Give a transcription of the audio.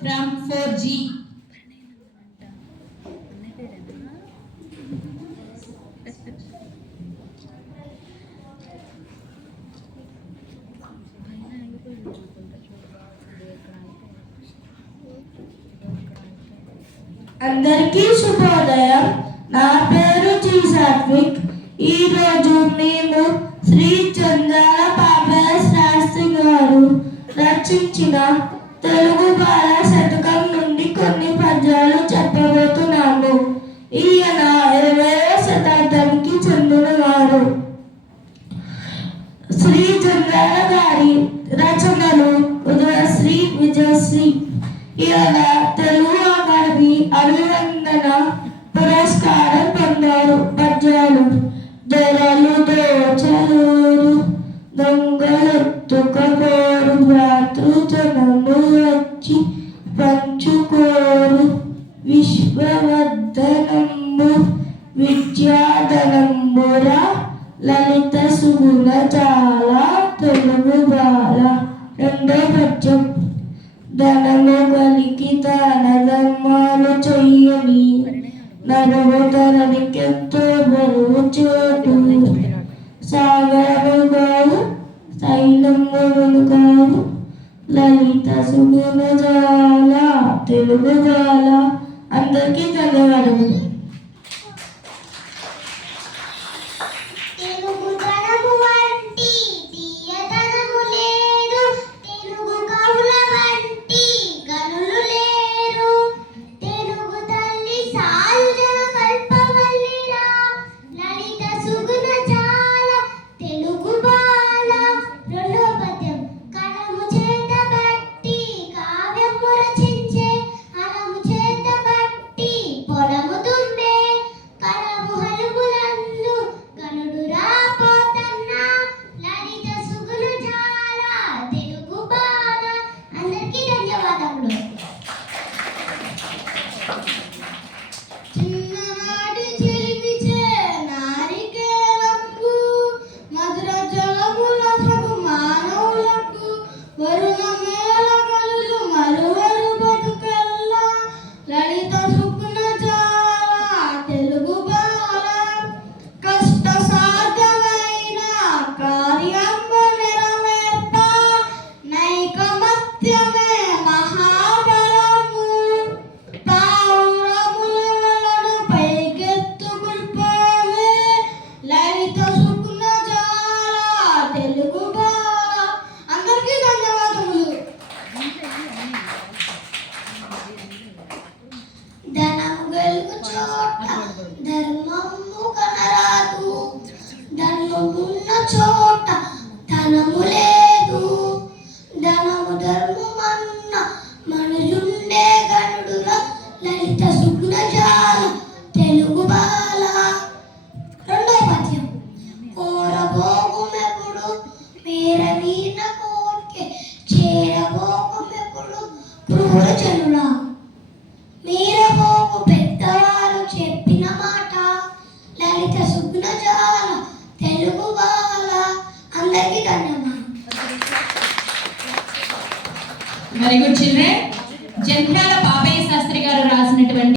from 4G. అందరికీ శుభోదయం. నా పేరు జి సాత్విక్. ఈరోజు మేము శ్రీ చంద్రాల పాపయ్య శాస్త్రి గారు రచించిన తెలుగు బాల శతకం నుండి కొన్ని పద్యాలు చెప్పబోతున్నాము. ఈయన 20వ శతాబ్దానికి చెందినవారు. శ్రీ చంద్రాల గారి రచనలు ఉదయశ్రీ విజయశ్రీ. ఈయన తెలుగు అకాడమీ అభినందన పురస్కారం పొందారు. పద్యాలు: దొరలు దోచలూరు, దొంగలెత్తుకపోరు, భ్రాతృజనము వచ్చి పంచుకోరు, విశ్వవర్ధనంబు విద్యాధనంబురా, లలిత సుగుణ జాల తెలుగు బాల. రెండో పద్యం: ధనము కలిగి దాన ధర్మాలు చెయ్యని, నరము ధరణికెంతో బరువు చేటు, సాగరము కాదు శైలములు కాదు, లలిత సుగుణ జాల తెలుగు బాల. అందరికీ ధన్యవాదములు. ధర్మము కనరాదు, ధర్మమున్న చోట ధనము లేదు, ధనము ధర్మమన్న మనుజుండే గనుడుల, లలిత సుగుణ జాల తెలుగు బాల. రెండో పద్యం: కోరబోగుమెప్పుడు మేరవీన కోర్కె, చేరబోగుమెప్పుడు క్రూర జనులా, మీరబోగు పెద్దవారు చెప్పిన మాట, లలిత సుగుణ జాల తెలుగు బాల. అందరికీ ధన్యవాదాలు. Very good children. Jandhyala Papayya Sastry గారు రాసినటువంటి